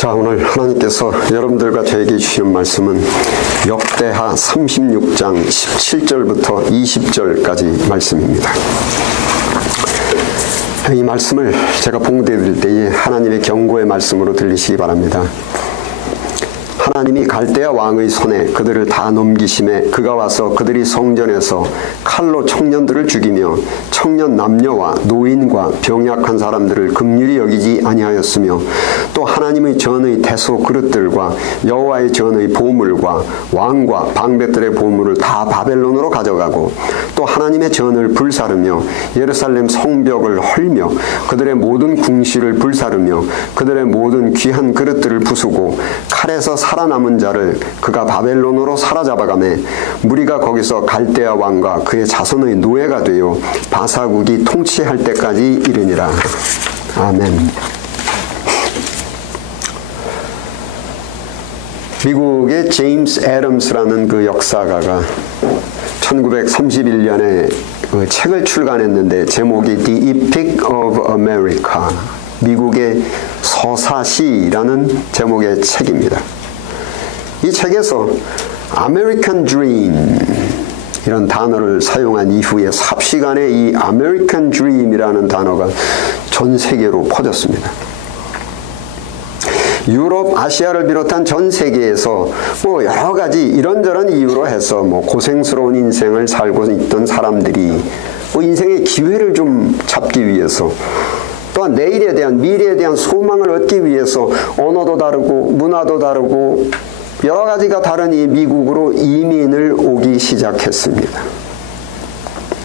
자, 오늘 하나님께서 여러분들과 저에게 주시는 말씀은 역대하 36장 17절부터 20절까지 말씀입니다. 이 말씀을 제가 봉독해 드릴 때에 하나님의 경고의 말씀으로 들리시기 바랍니다. 하나님이 갈대아 왕의 손에 그들을 다 넘기심에 그가 와서 그들이 성전에서 칼로 청년들을 죽이며 청년 남녀와 노인과 병약한 사람들을 긍휼히 여기지 아니하였으며 또 하나님의 전의 대소 그릇들과 여호와의 전의 보물과 왕과 방백들의 보물을 다 바벨론으로 가져가고 또 하나님의 전을 불사르며 예루살렘 성벽을 헐며 그들의 모든 궁실을 불사르며 그들의 모든 귀한 그릇들을 부수고 칼에서 살아남은 자를 그가 바벨론으로 사로잡아가매 무리가 거기서 갈대아 왕과 그의 자손의 노예가 되어 바사국이 통치할 때까지 이르니라. 아멘. 미국의 제임스 애덤스라는 그 역사가가 1931년에 그 책을 출간했는데 제목이 The Epic of America, 미국의 서사시라는 제목의 책입니다. 이 책에서 American Dream 이런 단어를 사용한 이후에 삽시간에 이 American Dream이라는 단어가 전 세계로 퍼졌습니다. 유럽, 아시아를 비롯한 전 세계에서 뭐 여러 가지 이런저런 이유로 해서 뭐 고생스러운 인생을 살고 있던 사람들이 뭐 인생의 기회를 좀 잡기 위해서 또한 내일에 대한 미래에 대한 소망을 얻기 위해서 언어도 다르고 문화도 다르고 여러 가지가 다른 이 미국으로 이민을 오기 시작했습니다.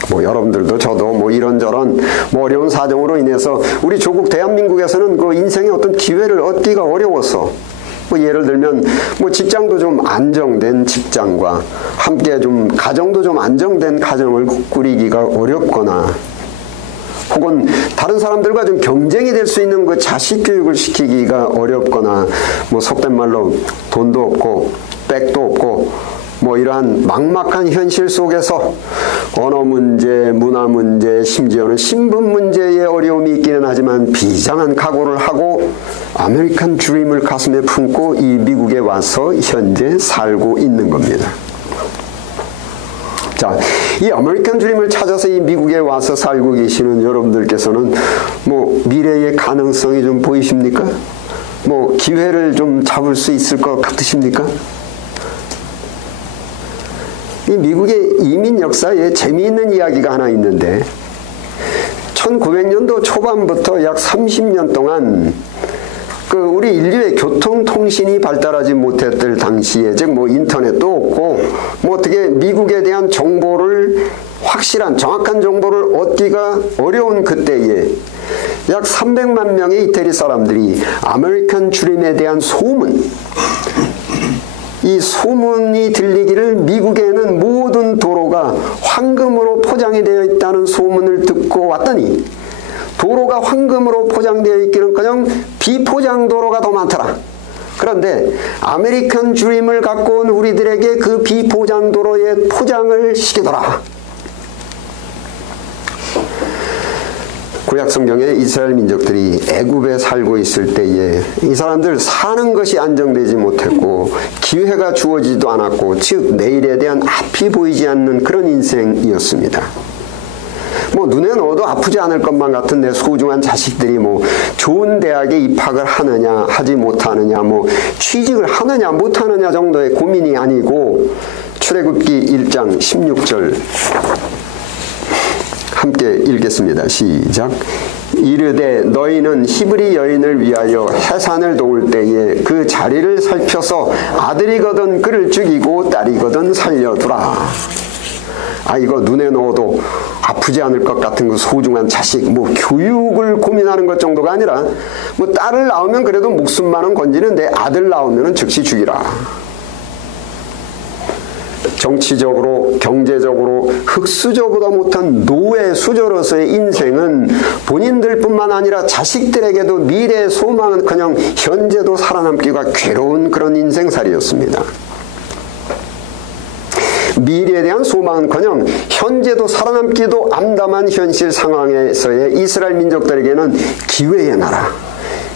뭐 여러분들도 저도 뭐 이런저런 뭐 어려운 사정으로 인해서 우리 조국 대한민국에서는 그 인생의 어떤 기회를 얻기가 어려워서 뭐 예를 들면 뭐 직장도 좀 안정된 직장과 함께 좀 가정도 좀 안정된 가정을 꾸리기가 어렵거나 혹은 다른 사람들과 좀 경쟁이 될 수 있는 그 자식 교육을 시키기가 어렵거나 뭐 속된 말로 돈도 없고 백도 없고 뭐 이러한 막막한 현실 속에서 언어 문제, 문화 문제, 심지어는 신분 문제의 어려움이 있기는 하지만 비장한 각오를 하고 아메리칸 드림을 가슴에 품고 이 미국에 와서 현재 살고 있는 겁니다. 자, 이 아메리칸 드림을 찾아서 이 미국에 와서 살고 계시는 여러분들께서는 뭐 미래의 가능성이 좀 보이십니까? 뭐 기회를 좀 잡을 수 있을 것 같으십니까? 이 미국의 이민 역사에 재미있는 이야기가 하나 있는데 1900년도 초반부터 약 30년 동안 그 우리 인류의 교통통신이 발달하지 못했을 당시에 즉 뭐 인터넷도 없고 뭐 어떻게 미국에 대한 정보를 확실한 정확한 정보를 얻기가 어려운 그때에 약 300만 명의 이태리 사람들이 아메리칸 드림에 대한 소문 이 소문이 들리기를 미국에는 모든 도로가 황금으로 포장이 되어 있다는 소문을 듣고 왔더니 도로가 황금으로 포장되어 있기는커녕 비포장 도로가 더 많더라. 그런데 아메리칸 드림을 갖고 온 우리들에게 그 비포장 도로에 포장을 시키더라. 구약 성경에 이스라엘 민족들이 애굽에 살고 있을 때에 이 사람들 사는 것이 안정되지 못했고 기회가 주어지지도 않았고 즉 내일에 대한 앞이 보이지 않는 그런 인생이었습니다. 뭐 눈에 넣어도 아프지 않을 것만 같은 내 소중한 자식들이 뭐 좋은 대학에 입학을 하느냐 하지 못하느냐 뭐 취직을 하느냐 못하느냐 정도의 고민이 아니고 출애굽기 1장 16절 함께 읽겠습니다. 시작. 이르되 너희는 히브리 여인을 위하여 해산을 도울 때에 그 자리를 살펴서 아들이거든 그를 죽이고 딸이거든 살려두라. 아 이거 눈에 넣어도 아프지 않을 것 같은 그 소중한 자식 뭐 교육을 고민하는 것 정도가 아니라 뭐 딸을 낳으면 그래도 목숨만은 건지는데 아들 낳으면 즉시 죽이라. 정치적으로 경제적으로 흑수저보다 못한 노예 수저로서의 인생은 본인들뿐만 아니라 자식들에게도 미래의 소망은커녕 현재도 살아남기가 괴로운 그런 인생살이었습니다. 미래에 대한 소망은커녕 현재도 살아남기도 암담한 현실 상황에서의 이스라엘 민족들에게는 기회의 나라,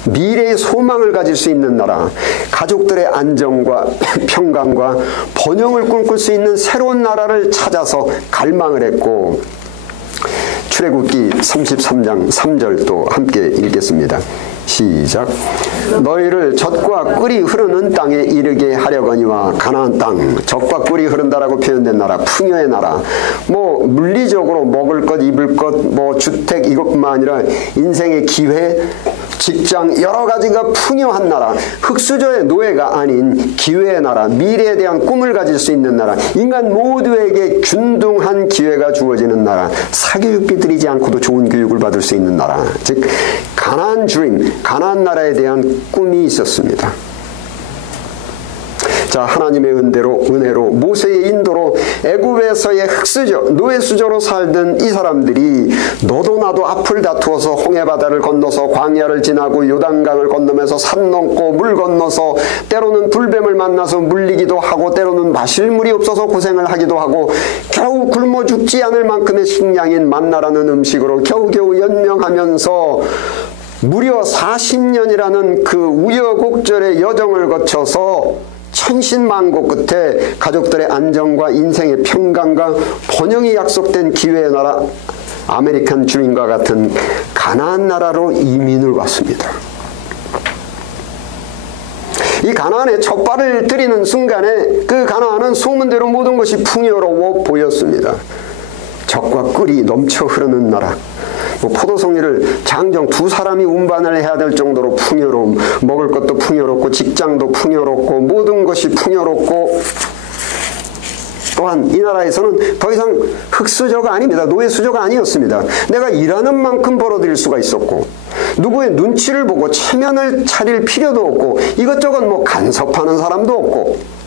미래의 소망을 가질 수 있는 나라, 가족들의 안정과 평강과 번영을 꿈꿀 수 있는 새로운 나라를 찾아서 갈망을 했고, 출애굽기 33장 3절도 함께 읽겠습니다. 시작. 너희를 젖과 꿀이 흐르는 땅에 이르게 하려거니와 가나안 땅, 젖과 꿀이 흐른다라고 표현된 나라, 풍요의 나라, 뭐 물리적으로 먹을 것, 입을 것, 뭐 주택 이것뿐만 아니라 인생의 기회, 직장 여러 가지가 풍요한 나라, 흙수저의 노예가 아닌 기회의 나라, 미래에 대한 꿈을 가질 수 있는 나라, 인간 모두에게 균등한 기회가 주어지는 나라, 사교육비 들이지 않고도 좋은 교육을 받을 수 있는 나라, 즉 가나안 드림, 가나안 나라에 대한 꿈이 있었습니다. 자, 하나님의 은혜로 모세의 인도로 애굽에서의 흙수저, 노예수저로 살던 이 사람들이 너도 나도 앞을 다투어서 홍해바다를 건너서 광야를 지나고 요단강을 건너면서 산 넘고 물 건너서 때로는 불뱀을 만나서 물리기도 하고 때로는 마실 물이 없어서 고생을 하기도 하고 겨우 굶어 죽지 않을 만큼의 식량인 만나라는 음식으로 겨우겨우 연명하면서 무려 40년이라는 그 우여곡절의 여정을 거쳐서 천신만고 끝에 가족들의 안정과 인생의 평강과 번영이 약속된 기회의 나라 아메리칸 드림과 같은 가나안 나라로 이민을 왔습니다. 이 가나안에 첫 발을 들이는 순간에 그 가나안은 소문대로 모든 것이 풍요로워 보였습니다. 젖과 꿀이 넘쳐 흐르는 나라, 포도송이를 장정 두 사람이 운반을 해야 될 정도로 풍요로움, 먹을 것도 풍요롭고 직장도 풍요롭고 모든 것이 풍요롭고, 또한 이 나라에서는 더 이상 흙수저가 아닙니다. 노예수저가 아니었습니다. 내가 일하는 만큼 벌어들일 수가 있었고, 누구의 눈치를 보고 체면을 차릴 필요도 없고, 이것저것 뭐 간섭하는 사람도 없고,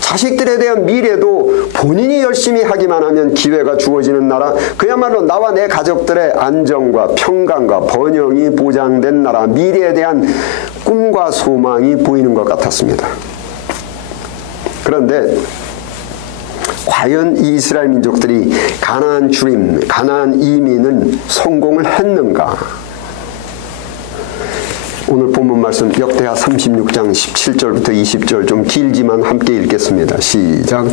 자식들에 대한 미래도 본인이 열심히 하기만 하면 기회가 주어지는 나라, 그야말로 나와 내 가족들의 안정과 평강과 번영이 보장된 나라, 미래에 대한 꿈과 소망이 보이는 것 같았습니다. 그런데 과연 이 이스라엘 민족들이 가나안 드림, 가나안 이민은 성공을 했는가? 오늘 본문 말씀 역대하 36장 17절부터 20절 좀 길지만 함께 읽겠습니다. 시작.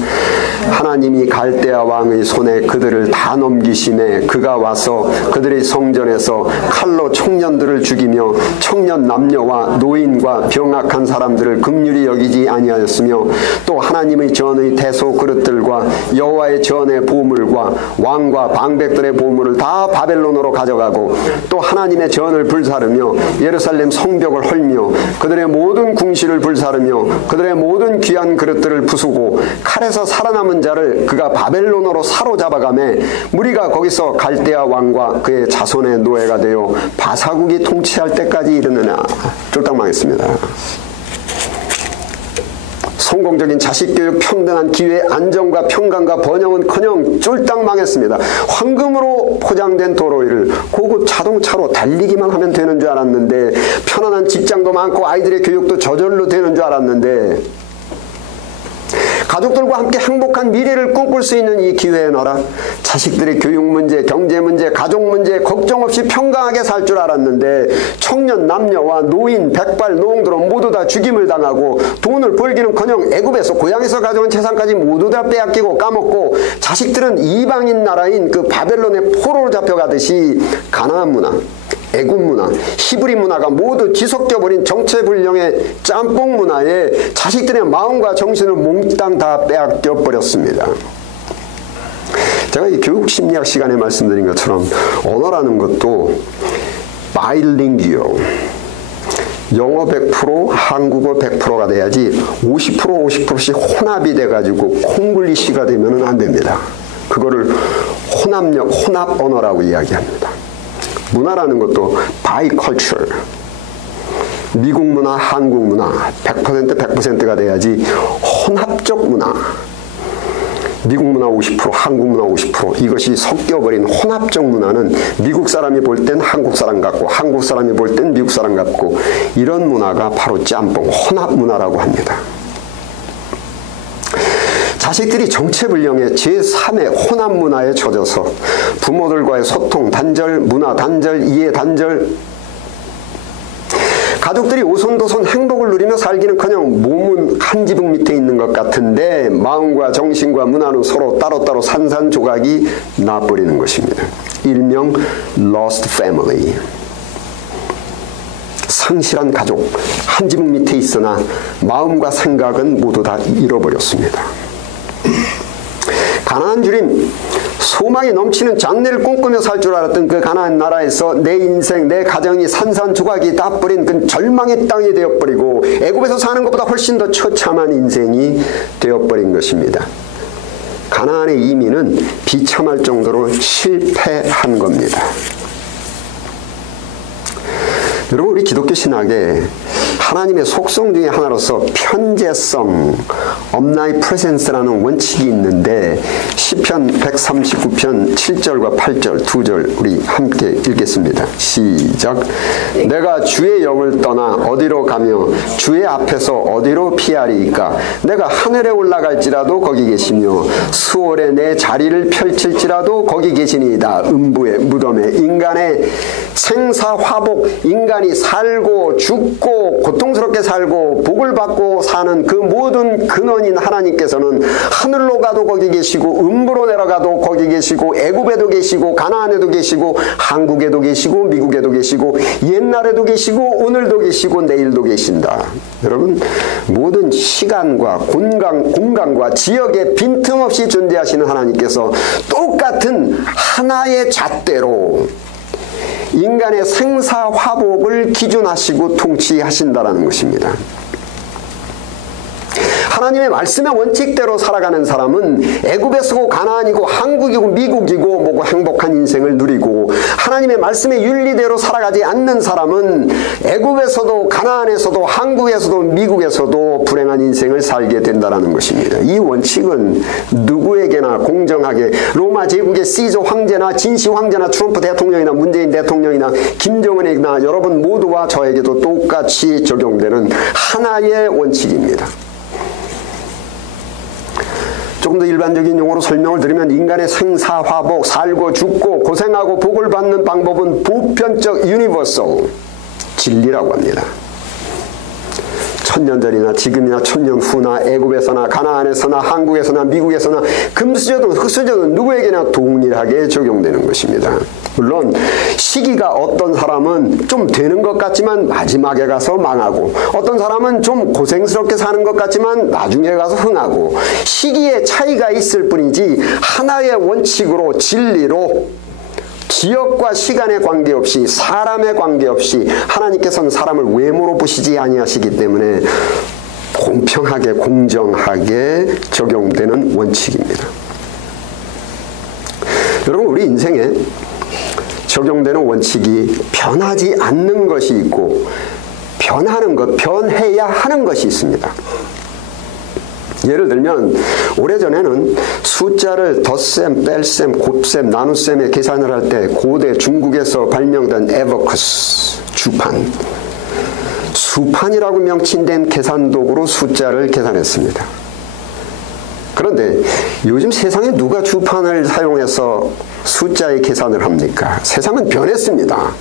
하나님이 갈대아 왕의 손에 그들을 다 넘기심에 그가 와서 그들의 성전에서 칼로 청년들을 죽이며 청년 남녀와 노인과 병악한 사람들을 긍휼히 여기지 아니하였으며 또 하나님의 전의 대소 그릇들과 여호와의 전의 보물과 왕과 방백들의 보물을 다 바벨론으로 가져가고 또 하나님의 전을 불사르며 예루살렘 성벽을 헐며 그들의 모든 궁실을 불사르며 그들의 모든 귀한 그릇들을 부수고 칼에서 살아남은 자를 그가 바벨론으로 사로잡아가매 무리가 거기서 갈대아 왕과 그의 자손의 노예가 되어 바사국이 통치할 때까지 이르느냐. 쫄딱 망했습니다. 성공적인 자식교육, 평등한 기회, 안정과 평강과 번영은커녕 쫄딱 망했습니다. 황금으로 포장된 도로위를 고급 자동차로 달리기만 하면 되는 줄 알았는데, 편안한 직장도 많고 아이들의 교육도 저절로 되는 줄 알았는데, 가족들과 함께 행복한 미래를 꿈꿀 수 있는 이 기회의 나라, 자식들의 교육 문제, 경제 문제, 가족 문제 걱정 없이 평강하게 살 줄 알았는데 청년 남녀와 노인, 백발, 노홍들은 모두 다 죽임을 당하고 돈을 벌기는커녕 애굽에서 고향에서 가져온 재산까지 모두 다 빼앗기고 까먹고 자식들은 이방인 나라인 그 바벨론의 포로로 잡혀가듯이 가나안 문화, 애굽 문화, 히브리 문화가 모두 뒤섞여버린 정체불명의 짬뽕 문화에 자식들의 마음과 정신을 몽땅 다 빼앗겨버렸습니다. 제가 이 교육 심리학 시간에 말씀드린 것처럼 언어라는 것도 바이링규어, 영어 100%, 한국어 100%가 돼야지 50%, 50%씩 혼합이 돼가지고 콩글리시가 되면 안 됩니다. 그거를 혼합 언어라고 이야기합니다. 문화라는 것도 바이컬처, 미국 문화, 한국 문화 100%가 돼야지 혼합적 문화, 미국 문화 50%, 한국 문화 50% 이것이 섞여버린 혼합적 문화는 미국 사람이 볼 땐 한국 사람 같고 한국 사람이 볼 땐 미국 사람 같고, 이런 문화가 바로 짬뽕, 혼합 문화라고 합니다. 자식들이 정체불명의 제3의 혼합 문화에 젖어서 부모들과의 소통 단절, 문화 단절, 이해 단절, 가족들이 오손도손 행복을 누리며 살기는커녕 몸은 한 지붕 밑에 있는 것 같은데 마음과 정신과 문화는 서로 따로따로 산산조각이 나버리는 것입니다. 일명 lost family. 상실한 가족, 한 지붕 밑에 있으나 마음과 생각은 모두 다 잃어버렸습니다. 가나안 주림, 소망이 넘치는 장래를 꿈꾸며 살 줄 알았던 그 가나안 나라에서 내 인생, 내 가정이 산산조각이 다 버린 그 절망의 땅이 되어버리고 애굽에서 사는 것보다 훨씬 더 처참한 인생이 되어버린 것입니다. 가나안의 이민은 비참할 정도로 실패한 겁니다. 여러분, 우리 기독교 신학에 하나님의 속성 중에 하나로서 편재성, omnipresence라는 원칙이 있는데 시편 139편 7절과 8절 두 절 우리 함께 읽겠습니다. 시작. 내가 주의 영을 떠나 어디로 가며 주의 앞에서 어디로 피하리이까. 내가 하늘에 올라갈지라도 거기 계시며 수월에 내 자리를 펼칠지라도 거기 계시니이다. 음부의 무덤에 인간의 생사화복, 인간이 살고 죽고 고통스럽게 살고 복을 받고 사는 그 모든 근원인 하나님께서는 하늘로 가도 거기 계시고 음부로 내려가도 거기 계시고 애굽에도 계시고 가나안에도 계시고 한국에도 계시고 미국에도 계시고 옛날에도 계시고 오늘도 계시고 내일도 계신다. 여러분, 모든 시간과 공간과 지역에 빈틈없이 존재하시는 하나님께서 똑같은 하나의 잣대로 인간의 생사화복을 기준하시고 통치하신다라는 것입니다. 하나님의 말씀의 원칙대로 살아가는 사람은 애굽에서고 가나안이고 한국이고 미국이고 뭐고 행복한 인생을 누리고, 하나님의 말씀의 윤리대로 살아가지 않는 사람은 애굽에서도 가나안에서도 한국에서도 미국에서도 불행한 인생을 살게 된다는 것입니다. 이 원칙은 누구에게나 공정하게 로마 제국의 시저 황제나 진시 황제나 트럼프 대통령이나 문재인 대통령이나 김정은이나 여러분 모두와 저에게도 똑같이 적용되는 하나의 원칙입니다. 조금 더 일반적인 용어로 설명을 드리면 인간의 생사화복, 살고 죽고 고생하고 복을 받는 방법은 보편적 유니버설 진리라고 합니다. 천년 전이나 지금이나 천년 후나 애굽에서나 가나안에서나 한국에서나 미국에서나 금수저든 흑수저든 누구에게나 동일하게 적용되는 것입니다. 물론 시기가 어떤 사람은 좀 되는 것 같지만 마지막에 가서 망하고, 어떤 사람은 좀 고생스럽게 사는 것 같지만 나중에 가서 흥하고, 시기의 차이가 있을 뿐이지 하나의 원칙으로 진리로 지역과 시간에 관계없이 사람에 관계없이 하나님께서는 사람을 외모로 보시지 아니하시기 때문에 공평하게 공정하게 적용되는 원칙입니다. 여러분, 우리 인생에 적용되는 원칙이 변하지 않는 것이 있고 변하는 것, 변해야 하는 것이 있습니다. 예를 들면 오래전에는 숫자를 덧셈, 뺄셈, 곱셈, 나눗셈에 계산을 할 때 고대 중국에서 발명된 에버커스, 주판, 수판이라고 명칭된 계산도구로 숫자를 계산했습니다. 그런데 요즘 세상에 누가 주판을 사용해서 숫자의 계산을 합니까? 세상은 변했습니다.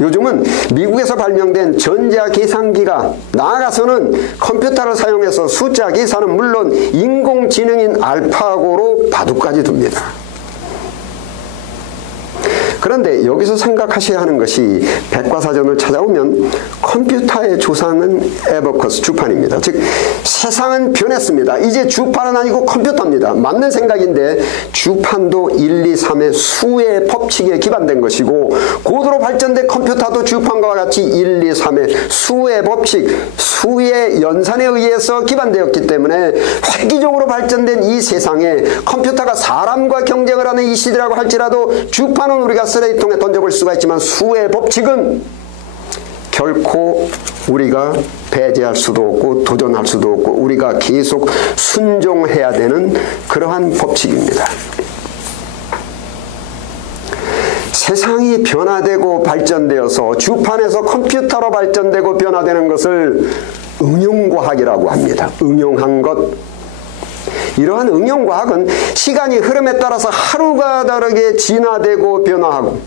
요즘은 미국에서 발명된 전자계산기가, 나아가서는 컴퓨터를 사용해서 숫자 계산은 물론 인공지능인 알파고로 바둑까지 둡니다. 그런데 여기서 생각하셔야 하는 것이 백과사전을 찾아오면 컴퓨터의 조상은 에버커스, 주판입니다. 즉 세상은 변했습니다. 이제 주판은 아니고 컴퓨터입니다. 맞는 생각인데 주판도 1, 2, 3의 수의 법칙에 기반된 것이고, 고도로 발전된 컴퓨터도 주판과 같이 1, 2, 3의 수의 법칙, 수의 연산에 의해서 기반되었기 때문에 획기적으로 발전된 이 세상에 컴퓨터가 사람과 경쟁을 하는 이 시대라고 할지라도 주판은 우리가 쓰레기통에 던져볼 수가 있지만 수의 법칙은 결코 우리가 배제할 수도 없고 도전할 수도 없고 우리가 계속 순종해야 되는 그러한 법칙입니다. 세상이 변화되고 발전되어서 주판에서 컴퓨터로 발전되고 변화되는 것을 응용과학이라고 합니다. 응용한 것. 이러한 응용과학은 시간이 흐름에 따라서 하루가 다르게 진화되고 변화하고,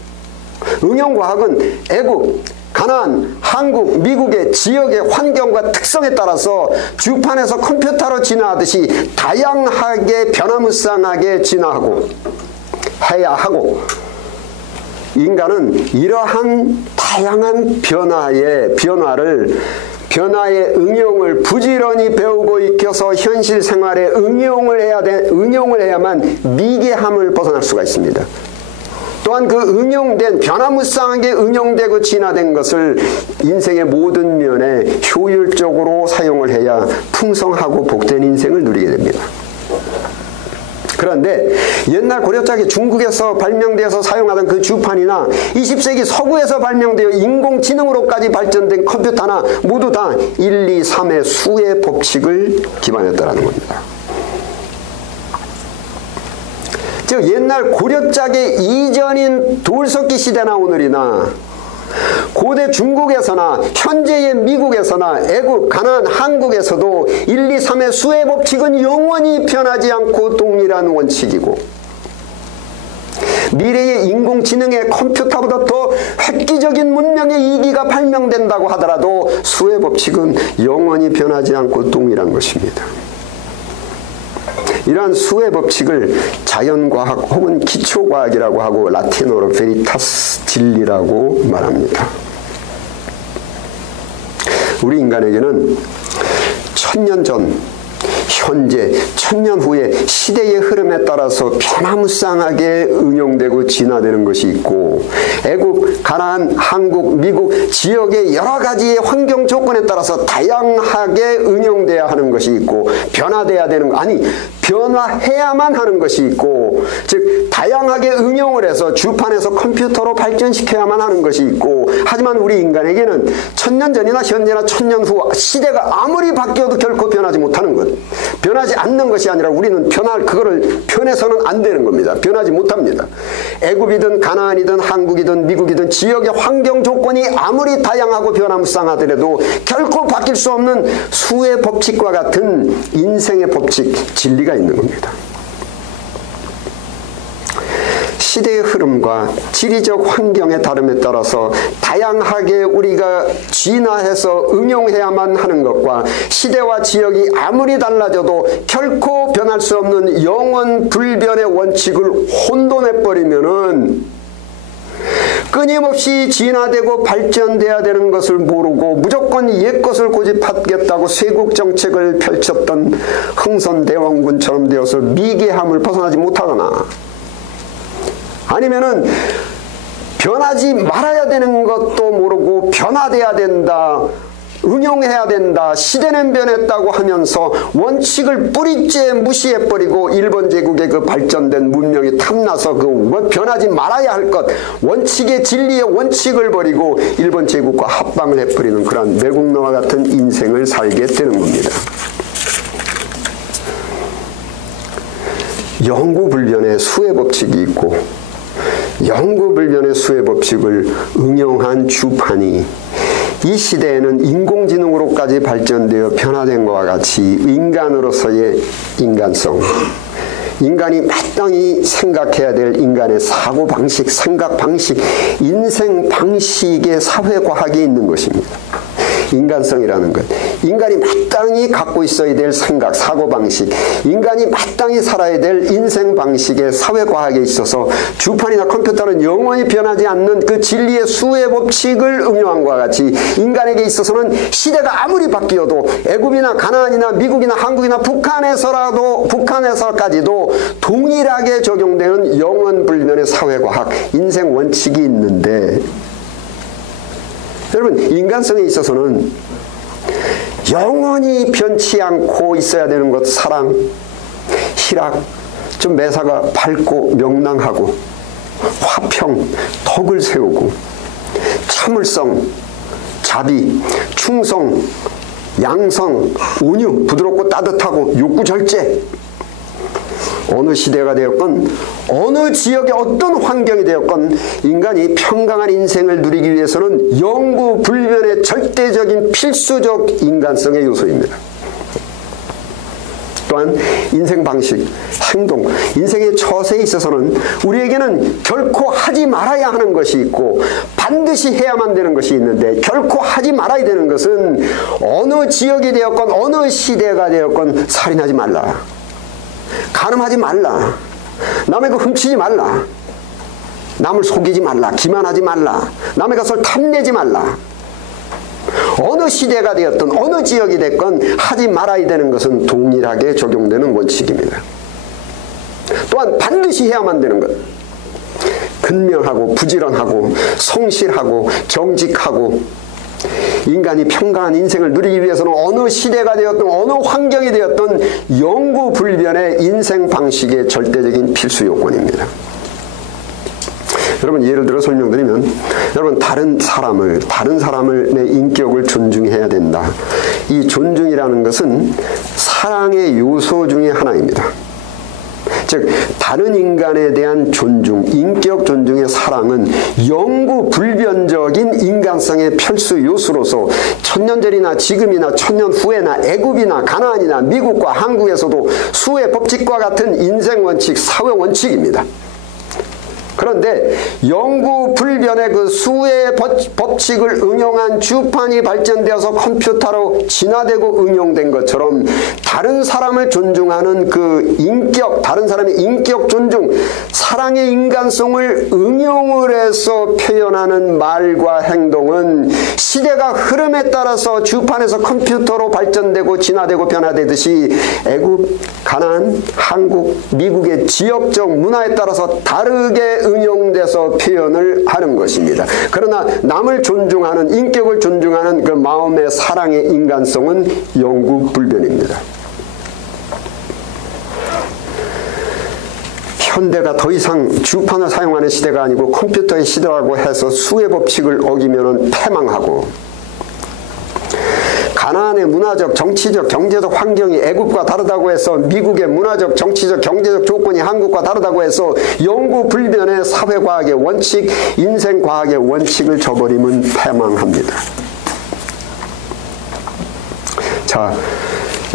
응용과학은 애굽, 가나안, 한국, 미국의 지역의 환경과 특성에 따라서 주판에서 컴퓨터로 진화하듯이 다양하게 변화무쌍하게 진화하고 해야 하고, 인간은 이러한 다양한 변화의 응용을 부지런히 배우고 익혀서 현실 생활에 응용을 해야만 미개함을 벗어날 수가 있습니다. 또한 그 변화무쌍하게 응용되고 진화된 것을 인생의 모든 면에 효율적으로 사용을 해야 풍성하고 복된 인생을 누리게 됩니다. 그런데 옛날 고려짝이 중국에서 발명되어서 사용하던 그 주판이나 20세기 서구에서 발명되어 인공지능으로까지 발전된 컴퓨터나 모두 다 1, 2, 3의 수의 법칙을 기반했다는 겁니다. 즉 옛날 고려짝의 이전인 돌석기 시대나 오늘이나 고대 중국에서나 현재의 미국에서나 애국, 가나안, 한국에서도 1, 2, 3의 수의 법칙은 영원히 변하지 않고 동일한 원칙이고, 미래의 인공지능의 컴퓨터보다 더 획기적인 문명의 이기가 발명된다고 하더라도 수의 법칙은 영원히 변하지 않고 동일한 것입니다. 이러한 수의 법칙을 자연과학 혹은 기초과학이라고 하고 라틴어로 베리타스 진리라고 말합니다. 우리 인간에게는 1000년 전, 현재, 1000년 후에 시대의 흐름에 따라서 변화무쌍하게 응용되고 진화되는 것이 있고, 애국, 가나안, 한국, 미국 지역의 여러 가지의 환경 조건에 따라서 다양하게 응용돼야 하는 것이 있고, 변화해야만 하는 것이 있고, 즉 다양하게 응용을 해서 주판에서 컴퓨터로 발전시켜야만 하는 것이 있고, 하지만 우리 인간에게는 1000년 전이나 현재나 1000년 후 시대가 아무리 바뀌어도 결코 변하지 못하는 것, 변하지 않는 것이 아니라 우리는 그거를 변해서는 안 되는 겁니다. 변하지 못합니다. 애굽이든 가나안이든 한국이든 미국이든 지역의 환경 조건이 아무리 다양하고 변화무쌍하더라도 결코 바뀔 수 없는 수의 법칙과 같은 인생의 법칙, 진리가 있는 겁니다. 시대의 흐름과 지리적 환경의 다름에 따라서 다양하게 우리가 진화해서 응용해야만 하는 것과, 시대와 지역이 아무리 달라져도 결코 변할 수 없는 영원 불변의 원칙을 혼돈해버리면은 끊임없이 진화되고 발전돼야 되는 것을 모르고 무조건 옛 것을 고집하겠다고 쇄국 정책을 펼쳤던 흥선대원군처럼 되어서 미개함을 벗어나지 못하거나, 아니면은 변하지 말아야 되는 것도 모르고 변화돼야 된다, 응용해야 된다, 시대는 변했다고 하면서 원칙을 뿌리째 무시해버리고 일본 제국의 그 발전된 문명이 탐나서 그 변하지 말아야 할 것, 원칙의 진리의 원칙을 버리고 일본 제국과 합방을 해버리는 그런 매국노와 같은 인생을 살게 되는 겁니다. 영구불변의 수의 법칙이 있고, 영구불변의 수의 법칙을 응용한 주판이 이 시대에는 인공지능으로까지 발전되어 변화된 것과 같이 인간으로서의 인간성, 인간이 마땅히 생각해야 될 인간의 사고방식, 생각방식, 인생방식의 사회과학이 있는 것입니다. 인간성이라는 것, 인간이 마땅히 갖고 있어야 될 생각, 사고방식, 인간이 마땅히 살아야 될 인생방식의 사회과학에 있어서 주판이나 컴퓨터는 영원히 변하지 않는 그 진리의 수의 법칙을 응용한 것과 같이 인간에게 있어서는 시대가 아무리 바뀌어도 애굽이나 가나안이나 미국이나 한국이나 북한에서까지도 동일하게 적용되는 영원불변의 사회과학, 인생 원칙이 있는데, 여러분, 인간성에 있어서는 영원히 변치 않고 있어야 되는 것, 사랑, 희락, 좀 매사가 밝고 명랑하고 화평, 덕을 세우고 참을성, 자비, 충성, 양성, 온유, 부드럽고 따뜻하고 욕구 절제, 어느 시대가 되었건 어느 지역의 어떤 환경이 되었건 인간이 평강한 인생을 누리기 위해서는 영구불변의 절대적인 필수적 인간성의 요소입니다. 또한 인생 방식, 행동, 인생의 처세에 있어서는 우리에게는 결코 하지 말아야 하는 것이 있고 반드시 해야만 되는 것이 있는데, 결코 하지 말아야 되는 것은 어느 지역이 되었건 어느 시대가 되었건 살인하지 말라, 간음하지 말라, 남의 거 훔치지 말라, 남을 속이지 말라, 기만하지 말라, 남의 것을 탐내지 말라. 어느 시대가 되었든 어느 지역이 됐건 하지 말아야 되는 것은 동일하게 적용되는 원칙입니다. 또한 반드시 해야만 되는 것, 근면하고 부지런하고 성실하고 정직하고 인간이 평강한 인생을 누리기 위해서는 어느 시대가 되었든 어느 환경이 되었든 영구불변의 인생 방식의 절대적인 필수 요건입니다. 여러분, 예를 들어 설명드리면, 여러분, 다른 사람을 내 인격을 존중해야 된다. 이 존중이라는 것은 사랑의 요소 중에 하나입니다. 즉, 다른 인간에 대한 존중, 인격 존중의 사랑은 영구불변적인 인간성의 필수 요소로서 천년전이나 지금이나 천년 후에나 애굽이나 가나안이나 미국과 한국에서도 수의 법칙과 같은 인생 원칙, 사회 원칙입니다. 그런데 영구불변의 그 수의 법칙을 응용한 주판이 발전되어서 컴퓨터로 진화되고 응용된 것처럼 다른 사람을 존중하는 그 인격, 다른 사람의 인격 존중, 사랑의 인간성을 응용을 해서 표현하는 말과 행동은 시대가 흐름에 따라서 주판에서 컴퓨터로 발전되고 진화되고 변화되듯이 애굽, 가나안, 한국, 미국의 지역적 문화에 따라서 다르게 응용돼서 표현을 하는 것입니다. 그러나 남을 존중하는, 인격을 존중하는 그 마음의 사랑의 인간성은 영구불변입니다. 현대가 더 이상 주판을 사용하는 시대가 아니고 컴퓨터의 시대라고 해서 수의 법칙을 어기면 패망하고, 가나안의 문화적, 정치적, 경제적 환경이 애굽과 다르다고 해서 미국의 문화적, 정치적, 경제적 조건이 한국과 다르다고 해서 영구불변의 사회과학의 원칙, 인생과학의 원칙을 저버리면 패망합니다. 자,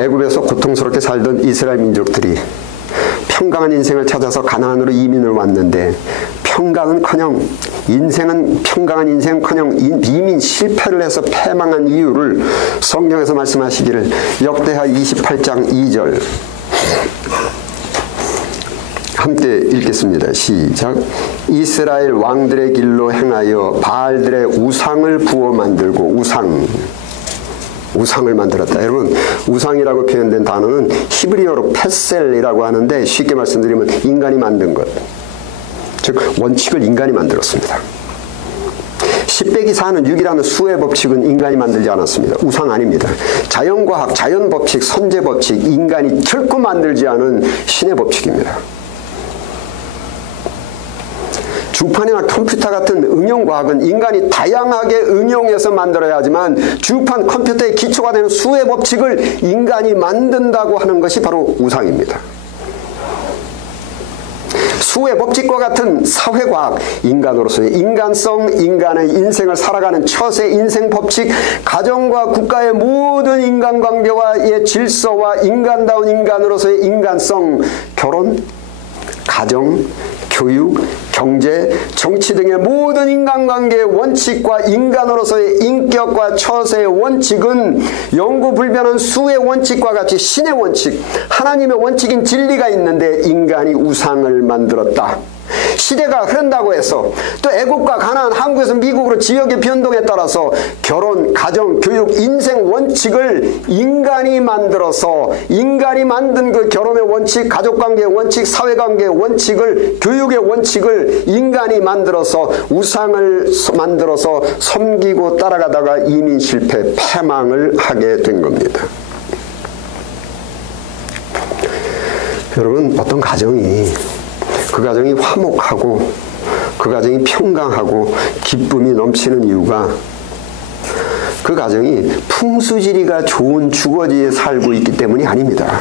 애굽에서 고통스럽게 살던 이스라엘 민족들이 평강한 인생을 찾아서 가나안으로 이민을 왔는데, 평강은커녕 평강한 인생은커녕 이민 실패를 해서 패망한 이유를 성경에서 말씀하시기를, 역대하 28장 2절 함께 읽겠습니다. 시작. 이스라엘 왕들의 길로 행하여 바알들의 우상을 부어 만들고, 우상을 만들었다. 여러분, 우상이라고 표현된 단어는 히브리어로 페셀이라고 하는데, 쉽게 말씀드리면 인간이 만든 것, 즉 원칙을 인간이 만들었습니다. 10빼기4는 6이라는 수의 법칙은 인간이 만들지 않았습니다. 우상 아닙니다. 자연과학, 자연법칙, 선제법칙, 인간이 결코 만들지 않은 신의 법칙입니다. 주판이나 컴퓨터 같은 응용과학은 인간이 다양하게 응용해서 만들어야 하지만, 주판 컴퓨터의 기초가 되는 수의 법칙을 인간이 만든다고 하는 것이 바로 우상입니다. 수의 법칙과 같은 사회과학, 인간으로서의 인간성, 인간의 인생을 살아가는 처세, 인생 법칙, 가정과 국가의 모든 인간관계와의 질서와 인간다운 인간으로서의 인간성, 결혼, 가정, 교육, 경제, 정치 등의 모든 인간관계의 원칙과 인간으로서의 인격과 처세의 원칙은 영구불변한 수의 원칙과 같이 신의 원칙, 하나님의 원칙인 진리가 있는데 인간이 우상을 만들었다. 시대가 흐른다고 해서 또 애국과 가나안, 한국에서 미국으로 지역의 변동에 따라서 결혼, 가정, 교육, 인생 원칙을 인간이 만들어서, 인간이 만든 그 결혼의 원칙, 가족관계의 원칙, 사회관계의 원칙을, 교육의 원칙을 인간이 만들어서 우상을 만들어서 섬기고 따라가다가 이민 실패, 패망을 하게 된 겁니다. 여러분, 어떤 가정이, 그 가정이 화목하고 그 가정이 평강하고 기쁨이 넘치는 이유가, 그 가정이 풍수지리가 좋은 주거지에 살고 있기 때문이 아닙니다.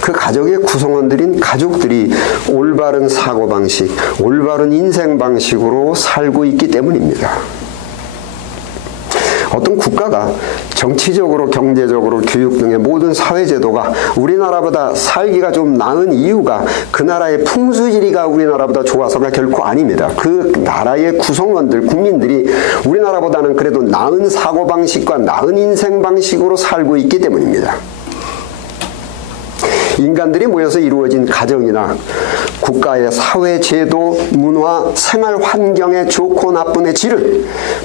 그 가족의 구성원들인 가족들이 올바른 사고방식, 올바른 인생 방식으로 살고 있기 때문입니다. 어떤 국가가 정치적으로, 경제적으로, 교육 등의 모든 사회제도가 우리나라보다 살기가 좀 나은 이유가 그 나라의 풍수지리가 우리나라보다 좋아서가 결코 아닙니다. 그 나라의 구성원들, 국민들이 우리나라보다는 그래도 나은 사고방식과 나은 인생방식으로 살고 있기 때문입니다. 인간들이 모여서 이루어진 가정이나 국가의 사회제도, 문화, 생활환경의 좋고 나쁨의 질은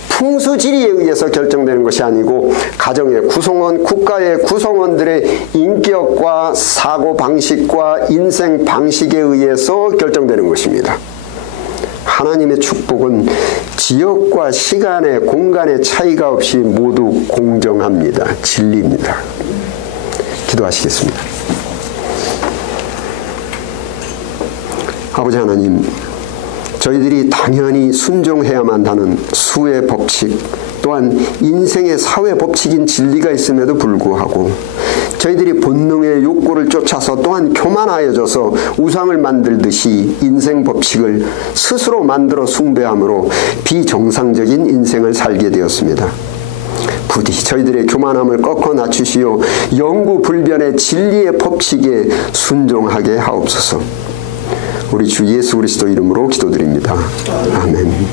풍수지리에 의해서 결정되는 것이 아니고 가정의 구성원, 국가의 구성원들의 인격과 사고방식과 인생방식에 의해서 결정되는 것입니다. 하나님의 축복은 지역과 시간의 공간의 차이가 없이 모두 공정합니다. 진리입니다. 기도하시겠습니다. 아버지 하나님, 저희들이 당연히 순종해야만 하는 수의 법칙, 또한 인생의 사회 법칙인 진리가 있음에도 불구하고 저희들이 본능의 욕구를 쫓아서 또한 교만하여져서 우상을 만들듯이 인생 법칙을 스스로 만들어 숭배함으로 비정상적인 인생을 살게 되었습니다. 부디 저희들의 교만함을 꺾어 낮추시어 영구불변의 진리의 법칙에 순종하게 하옵소서. 우리 주 예수 그리스도 이름으로 기도드립니다. 아멘.